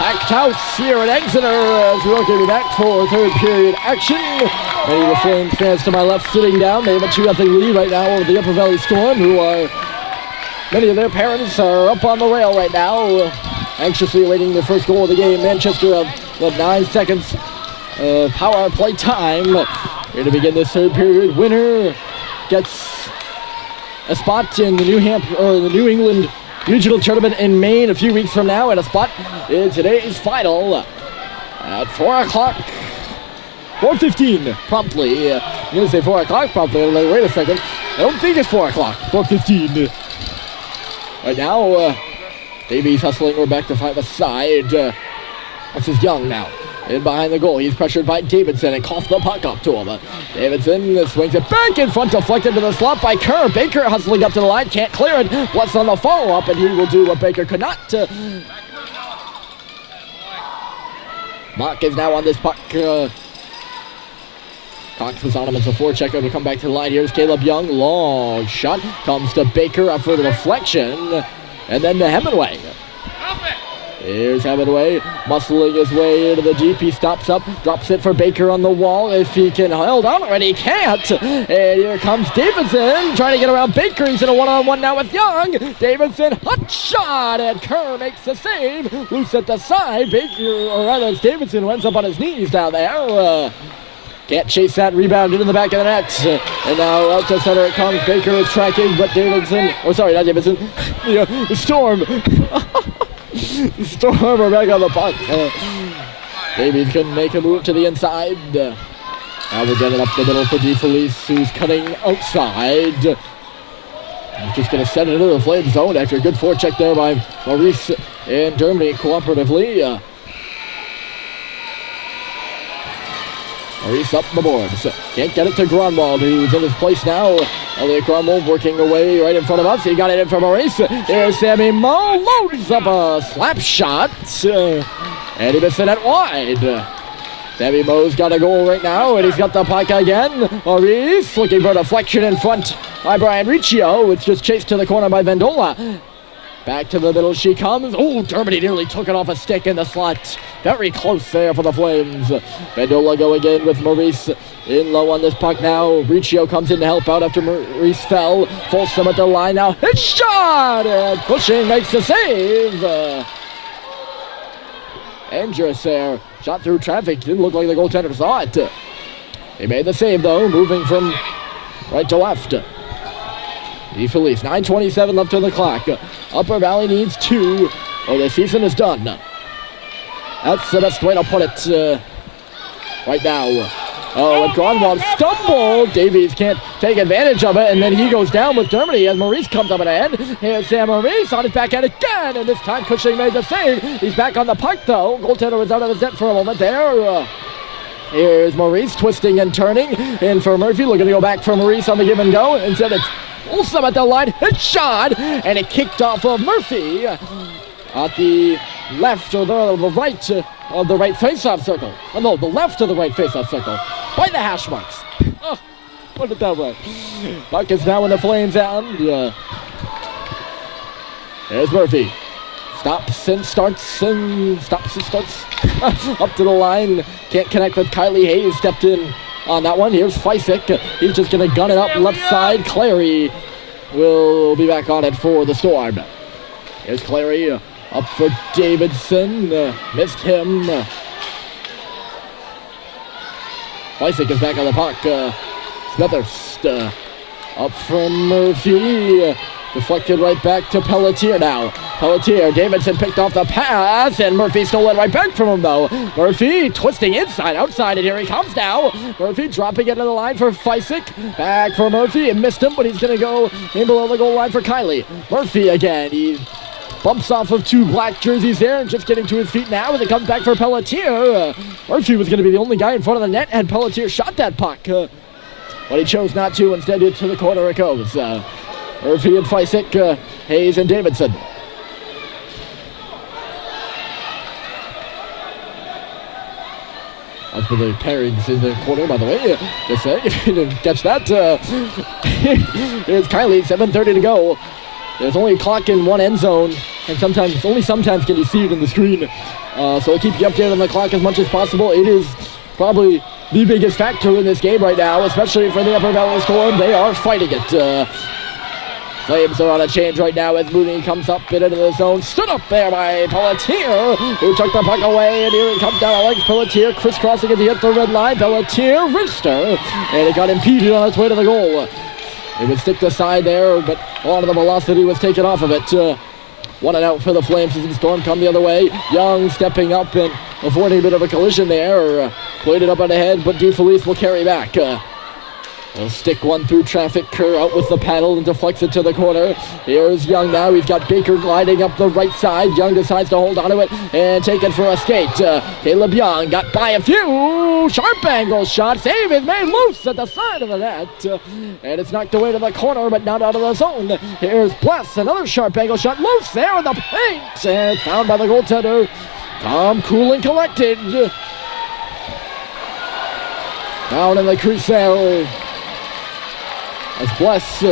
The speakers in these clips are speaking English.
packed house here at Exeter as we welcome you back for third period action. Many of the Flames fans to my left sitting down. They have a 2-0 lead right now over the Upper Valley Storm, who are, many of their parents are up on the rail right now, anxiously awaiting the first goal of the game. Manchester with 9 seconds power play time. Here to begin this third period. Winner gets a spot in the New England Regional Tournament in Maine a few weeks from now, and a spot in today's final at 4 o'clock. 4:15 promptly. I'm going to say 4 o'clock promptly. I'm like, wait a second. I don't think it's 4 o'clock. 4:15. Right now, Davies hustling. We're back to find the side. This is Young now. In behind the goal. He's pressured by Davidson and coughs the puck up to him. Davidson swings it back in front, deflected to the slot by Kerr. Baker hustling up to the line, can't clear it. What's on the follow-up, and he will do what Baker could not. Mock is now on this puck. Cox was on him as a forechecker to come back to the line. Here's Caleb Young. Long shot. Comes to Baker up for the deflection. And then to Hemingway. Here's Hemingway, muscling his way into the deep. He stops up, drops it for Baker on the wall. If he can hold on, and he can't. And here comes Davidson, trying to get around Baker. He's in a one-on-one now with Young. Davidson, hot shot, and Kerr makes the save. Loose at the side. Baker, or rather, it's Davidson, who ends up on his knees down there. Can't chase that rebound into the back of the net. And now out to center it comes. Baker is tracking, but Davidson, oh sorry, not Davidson, the Storm. The Storm are back on the puck. Davies couldn't make a move to the inside. Now we're getting up the middle for DeFelice, who's cutting outside. He's just going to send it into the Flame zone after a good forecheck there by Maurice and Germany cooperatively. Maurice up the boards. Can't get it to Grunwald, who's in his place now. Elliot Grunwald working away right in front of us. He got it in for Maurice. There's Sammy Moe. Loads up a slap shot. And he missed it at wide. Sammy Moe's got a goal right now, and he's got the puck again. Maurice looking for a deflection in front by Brian Riccio. It's just chased to the corner by Vendola. Back to the middle she comes. Oh, Germany nearly took it off a stick in the slot. Very close there for the Flames. Vendola go again with Maurice in low on this puck now. Riccio comes in to help out after Maurice fell. Folsom at the line now. Hit shot! And Cushing makes the save. Dangerous there. Shot through traffic. Didn't look like the goaltender saw it. He made the save though, moving from right to left. DeFelice, 9:27 left on the clock. Upper Valley needs 2, or the season is done. That's the best way to put it right now. Oh, and Grunwald stumbled. Davies can't take advantage of it, and then he goes down with Germany as Maurice comes up ahead. Here's Sam Maurice on his backhand again, and this time Cushing made the save. He's back on the puck, though. Goaltender was out of his net for a moment there. Here's Maurice twisting and turning in for Murphy. Looking to go back for Maurice on the give and go. Instead, it's Folsom at the line. Hit shot, and it kicked off of Murphy at the left or the right of the right face-off circle. Oh, no, the left of the right face-off circle. By the hash marks. Oh, put it that way. Puck is now in the Flames' hand. There's Murphy. Stops and starts. Up to the line. Can't connect with Kylie Hayes. Stepped in on that one. Here's Feisick. He's just going to gun it up left side. Clary will be back on it for the Storm. Here's Clary up for Davidson. Missed him. Feisick is back on the puck. Smethurst up from Murphy. Deflected right back to Pelletier now. Pelletier, Davidson picked off the pass, and Murphy stole it right back from him, though. Murphy twisting inside, outside, and here he comes now. Murphy dropping it to the line for Feisick. Back for Murphy, and missed him, but he's going to go in below the goal line for Kylie. Murphy again, he bumps off of 2 black jerseys there, and just getting to his feet now as it comes back for Pelletier. Murphy was going to be the only guy in front of the net, and Pelletier shot that puck. But he chose not to, instead to the corner it goes. Murphy and Feisick, Hayes and Davidson. As for the pairings in the corner, by the way, just saying, if you didn't catch that, here's Kylie, 7:30 to go. There's only a clock in one end zone, and sometimes, only sometimes can you see it in the screen. So I'll keep you updated on the clock as much as possible. It is probably the biggest factor in this game right now, especially for the Upper Valley Storm. They are fighting it. Flames are on a change right now as Mooney comes up and into the zone. Stood up there by Pelletier, who took the puck away, and here he comes down Alex Pelletier, crisscrossing as he hit the red line. Pelletier, wrister, and it got impeded on its way to the goal. It was sticked aside there, but a lot of the velocity was taken off of it. 1 and out for the Flames as the Storm come the other way. Young stepping up and avoiding a bit of a collision there. Played it up on the head, but DeFelice will carry back. He'll stick one through traffic, Kerr out with the paddle and deflects it to the corner. Here's Young now. He's got Baker gliding up the right side. Young decides to hold onto it and take it for a skate. Caleb Young got by a few. Sharp angle shot. Save is made loose at the side of the net. And it's knocked away to the corner, but not out of the zone. Here's Bless. Another sharp angle shot. Loose there in the paint. And found by the goaltender. Calm, cool, and collected. Down in the crease there. As Bless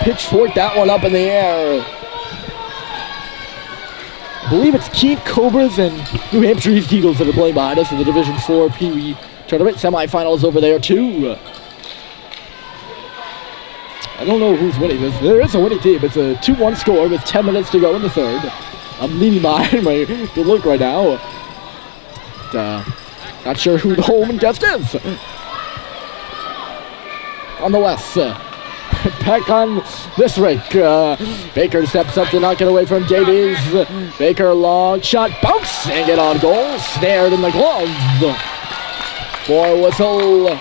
pitchforked that one up in the air. I believe it's Keith Cobras and New Hampshire East Eagles that are playing behind us in the Division 4 Pee Wee tournament. Semifinals over there too. I don't know who's winning this. There is a winning team. It's a 2-1 score with 10 minutes to go in the third. I'm leaning behind my good look right now. Not sure who the home guest is. On the west. Back on this rink. Baker steps up to knock it away from Davies. Baker long shot, bouncing it on goal, snared in the glove. For whistle.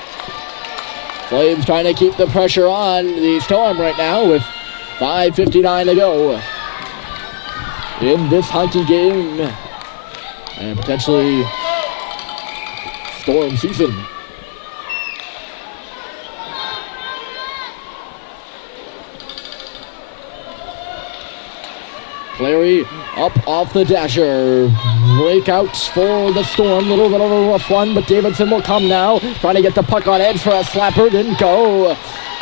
Flames trying to keep the pressure on the Storm right now with 5:59 to go in this hockey game and potentially Storm season. Clary up off the dasher. Breakouts for the Storm. Little bit of a rough one, but Davidson will come now. Trying to get the puck on edge for a slapper. Didn't go.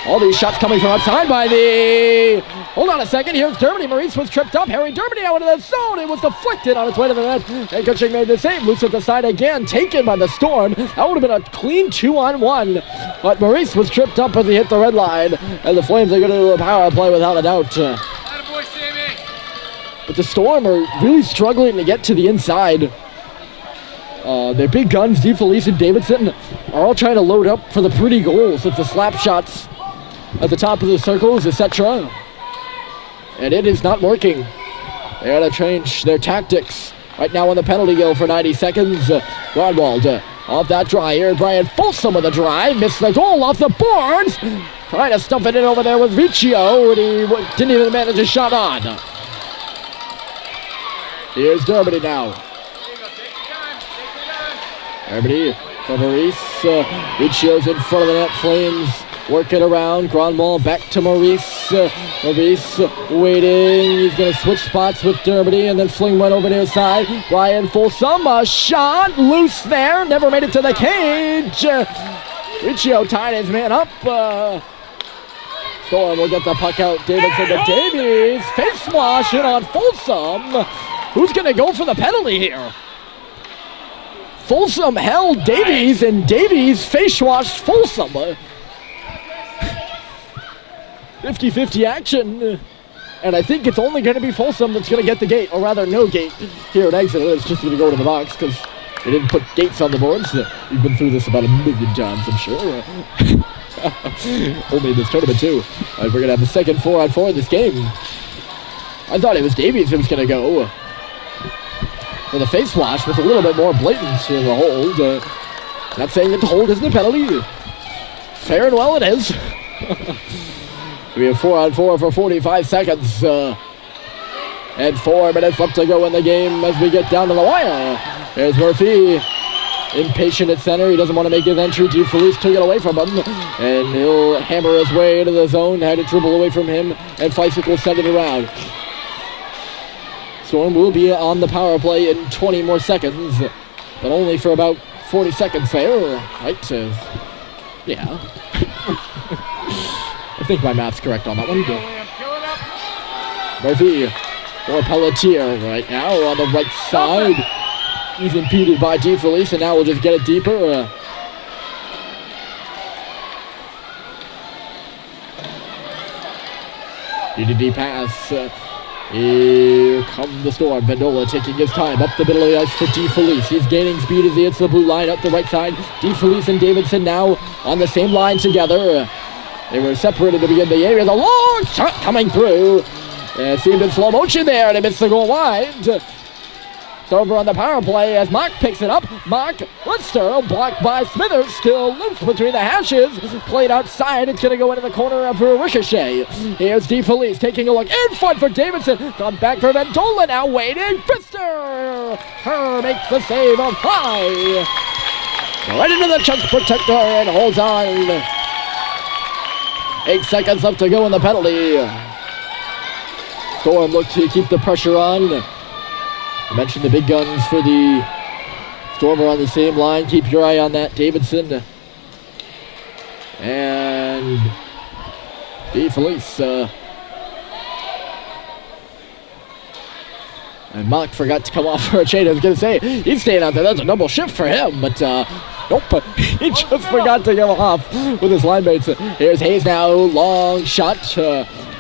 All these shots coming from outside by the... Hold on a second. Here's Dermody. Maurice was tripped up. Harry Dermody out into the zone. It was deflected on its way to the net. And Cushing made the save. Loose at the side again. Taken by the Storm. That would have been a clean 2-on-1. But Maurice was tripped up as he hit the red line. And the Flames are going to do a power play without a doubt. But the Storm are really struggling to get to the inside. Their big guns, DeFelice and Davidson, are all trying to load up for the pretty goals with the slap shots at the top of the circles, etc. And it is not working. They gotta change their tactics. Right now on the penalty kill for 90 seconds. Gronwald off that try here. Brian Folsom with a drive. Missed the goal off the boards. Trying to stuff it in over there with Riccio, and he didn't even manage a shot on. Here's Dermody now. Dermody from Maurice. Riccio's in front of the net. Flames work it around. Gronwald back to Maurice. Maurice waiting. He's going to switch spots with Dermody and then fling one over near side. Brian Folsom, a shot. Loose there. Never made it to the cage. Riccio tied his man up. Storm will get the puck out. Davidson to Davies. Face wash in on Folsom. Who's going to go for the penalty here? Folsom held Davies, and Davies face-washed Folsom. 50-50 action. And I think it's only going to be Folsom that's going to get the gate, or rather no gate here at Exeter. It's just going to go to the box because they didn't put gates on the boards. We've been through this about a million times, I'm sure. Only in this tournament, too. We're going to have the second 4-on-4 in this game. I thought it was Davies who was going to go for the face wash with a little bit more blatant in the hold. Not saying that the hold isn't a penalty. Fair and well it is. We have 4-on-4 for 45 seconds. And 4 minutes left to go in the game as we get down to the wire. There's Murphy. Impatient at center. He doesn't want to make his entry. DeFelice took it away from him. And he'll hammer his way into the zone. Had it dribble away from him. And Feisik will send it around. Storm will be on the power play in 20 more seconds, but only for about 40 seconds there, right? Yeah. I think my math's correct on that one. Murphy for Pelletier right now on the right side. He's impeded by Phillips, and now we'll just get it deeper. DDD pass. Here comes the Storm. Vendola taking his time up the middle of the ice for Phillips. He's gaining speed as he hits the blue line up the right side. Phillips and Davidson now on the same line together. They were separated to begin the area. The long shot coming through. It seemed in slow motion there, and it missed the goal wide. It's over on the power play as Mock picks it up. Mock, Lister, blocked by Smithers, still loose between the hashes. Played outside, it's going to go into the corner for a ricochet. Here's Phillips taking a look in front for Davidson. Come back for Vendola now, waiting. Pfister! Her makes the save on high. Right into the chest protector and holds on. 8 seconds left to go in the penalty. Storm look to keep the pressure on. I mentioned the big guns for the Storm are on the same line. Keep your eye on that. Davidson and Phillips. And Mock forgot to come off for a chain. I was going to say, he's staying out there. That's a double shift for him, but nope. He just forgot to go off with his line mates. Here's Hayes now. Long shot.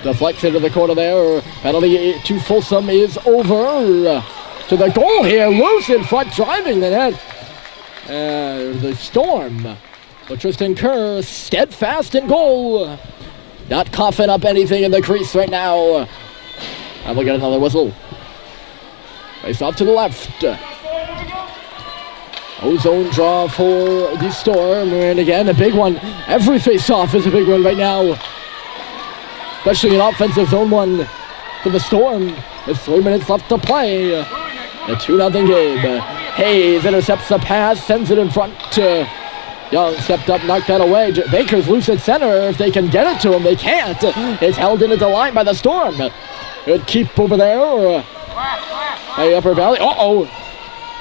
Deflects into the corner there. Penalty to Folsom is over. To the goal here, loose in front, driving the net. The Storm. But Tristan Kerr, steadfast in goal. Not coughing up anything in the crease right now. And we'll get another whistle. Face off to the left. Ozone draw for the Storm. And again, a big one. Every face-off is a big one right now. Especially in offensive zone one for the Storm. With 3 minutes left to play. A 2-0 game. Hayes intercepts the pass, sends it in front. Young stepped up, knocked that away. Baker's loose at center. If they can get it to him, they can't. It's held into the line by the Storm. Good keep over there. By Upper Valley. Uh-oh.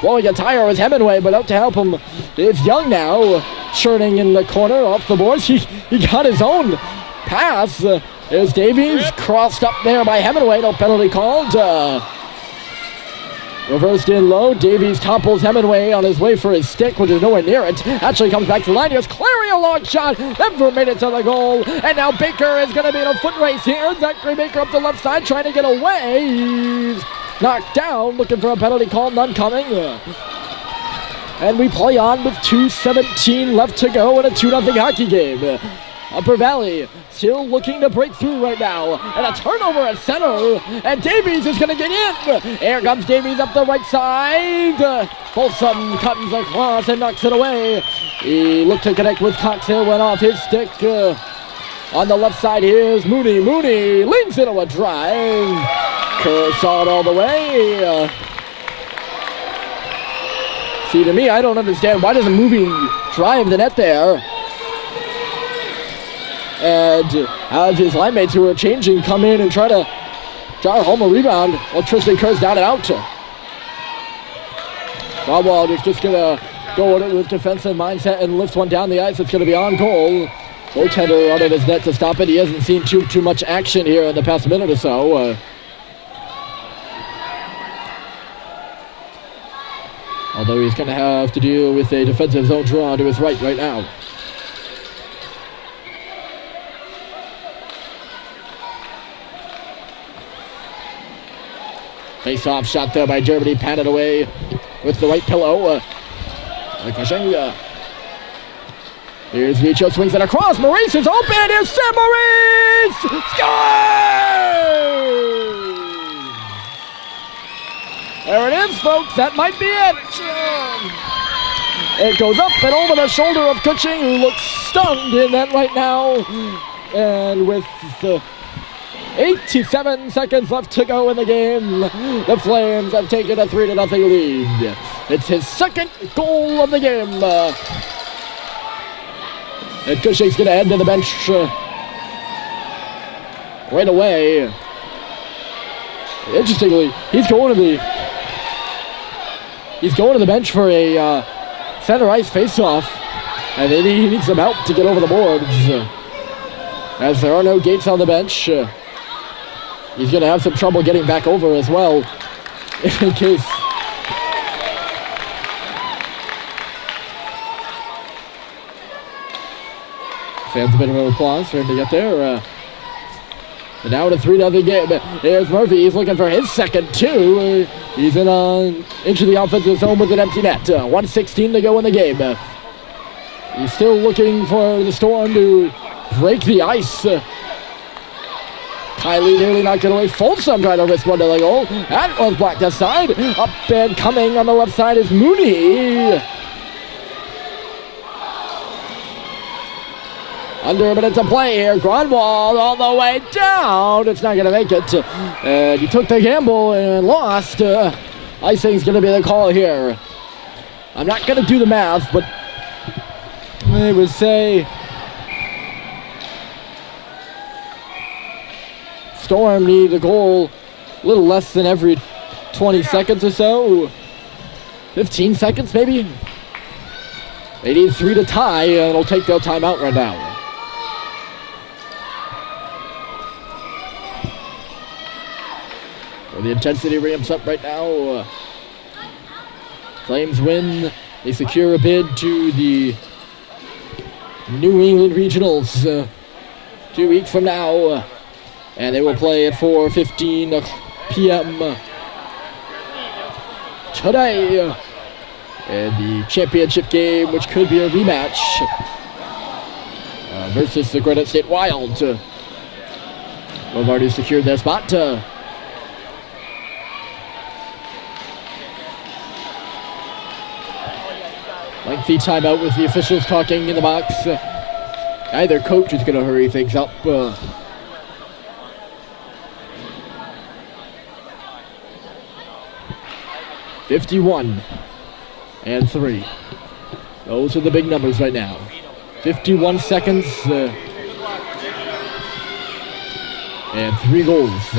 Blowing a tire was Hemingway, but out to help him. It's Young now. Churning in the corner off the boards. He got his own pass. There's Davies. Crossed up there by Hemingway. No penalty called. Reversed in low. Davies topples Hemingway on his way for his stick, which is nowhere near it. Actually comes back to the line. Here's clearing a long shot. Never made it to the goal. And now Baker is going to be in a foot race here. Zachary Baker up the left side trying to get away. He's knocked down. Looking for a penalty call. None coming. And we play on with 2:17 left to go in a 2-0 hockey game. Upper Valley still looking to break through right now. And a turnover at center. And Davies is going to get in. Here comes Davies up the right side. Folsom cuts across and knocks it away. He looked to connect with Cox here. Went off his stick. On the left side, here's Mooney. Mooney leans into a drive. Kerr saw it all the way. See, to me, I don't understand. Why doesn't Mooney drive the net there? And as his line mates who are changing come in and try to jar home a rebound while Tristan Kerr's down and out. Rodwald is just going to go with defensive mindset and lift one down the ice. It's going to be on goal. Goaltender out of his net to stop it. He hasn't seen too much action here in the past minute or so. Although he's going to have to deal with a defensive zone draw to his right now. Face-off shot there by Germany, patted away with the right pillow. Here's Vicho, swings it across. Maurice is open. Here's Sam Maurice! Score! There it is, folks. That might be it. It goes up and over the shoulder of Cushing, who looks stunned in that right now. And with the 87 seconds left to go in the game, the Flames have taken a 3-0 lead. It's his second goal of the game. And Cushing's going to head to the bench right away. Interestingly, he's going to the bench for a center ice face-off, and then he needs some help to get over the boards. As there are no Gates on the bench. he's going to have some trouble getting back over as well, in case. Fans a bit of an applause for him to get there. And now to 3-0 game. Here's Murphy. He's looking for his second, too. He's into the offensive zone with an empty net. 1:16 to go in the game. He's still looking for the Storm to break the ice. Kylie nearly knocked it away. Folsom trying to risk one to the goal. That was blocked aside. Up and coming on the left side is Mooney. Under a minute to play here. Grunwald all the way down. It's not going to make it. And he took the gamble and lost. Icing's going to be the call here. I'm not going to do the math, but I would say Storm need a goal a little less than every 20 seconds or so. 15 seconds maybe. They need 3 to tie, and it'll take their timeout right now. The intensity ramps up right now. Flames win. They secure a bid to the New England Regionals 2 weeks from now. And they will play at 4:15 p.m. today. And the championship game, which could be a rematch versus the Granite State Wild. Who have already secured their spot. Lengthy timeout with the officials talking in the box. Either coach is going to hurry things up. 51-3. Those are the big numbers right now. 51 seconds and 3 goals.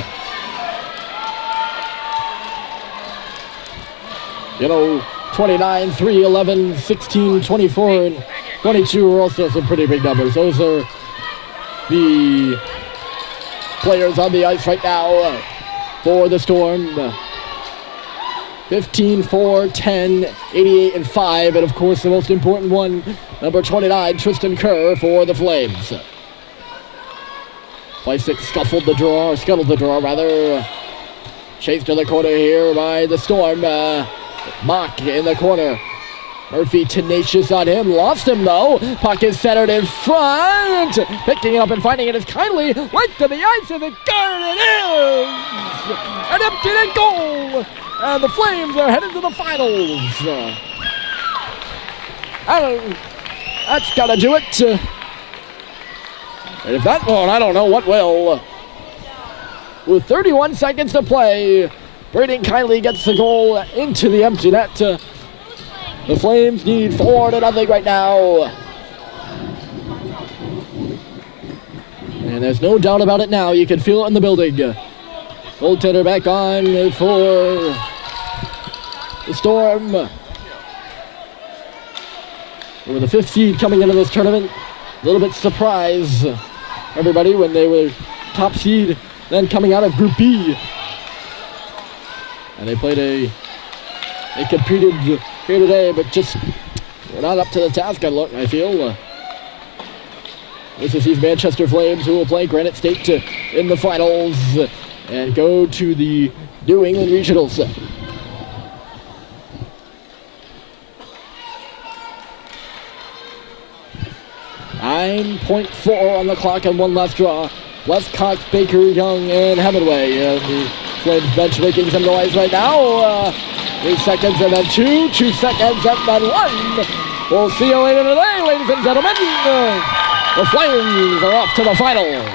29, 3, 11, 16, 24, and 22 are also some pretty big numbers. Those are the players on the ice right now for the Storm. 15, 4, 10, 88, and 5. And, of course, the most important one, number 29, Tristan Kerr for the Flames. Fysick scuttled the draw, chased to the corner here by the Storm. Mock in the corner. Murphy tenacious on him. Lost him, though. Puck is centered in front. Picking it up and finding it is Kindly. Length to the ice, and it is an empty net goal. And the Flames are headed to the finals. That's got to do it. And if that won't, I don't know what will. With 31 seconds to play, Braden Kindly gets the goal into the empty net. The Flames need 4-0 right now. And there's no doubt about it now. You can feel it in the building. Goaltender back on for the Storm. They were the 5th seed coming into this tournament. A little bit surprised, everybody, when they were top seed, then coming out of Group B. And they competed here today, but just we're not up to the task, I feel. This is these Manchester Flames who will play Granite State in the finals and go to the New England Regionals. .4 on the clock and one last draw. Westcott, Baker, Young, and Hemingway. The Flames bench making some noise right now. 3 seconds and then 2 seconds and then 1. We'll see you later today, ladies and gentlemen. The Flames are off to the final.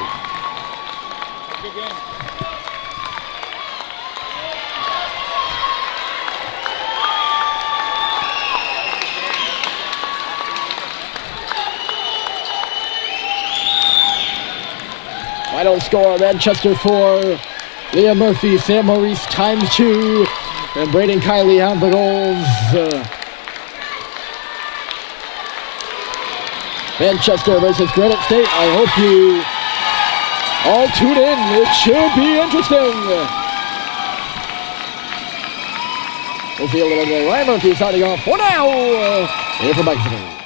Final score, Manchester 4, Liam Murphy, Sam Maurice ×2, and Braden Kiley have the goals. Manchester versus Granite State. I hope you All tune in. It should be interesting. We'll see a little bit. Ryan Murphy signing off for now. Here from Exeter.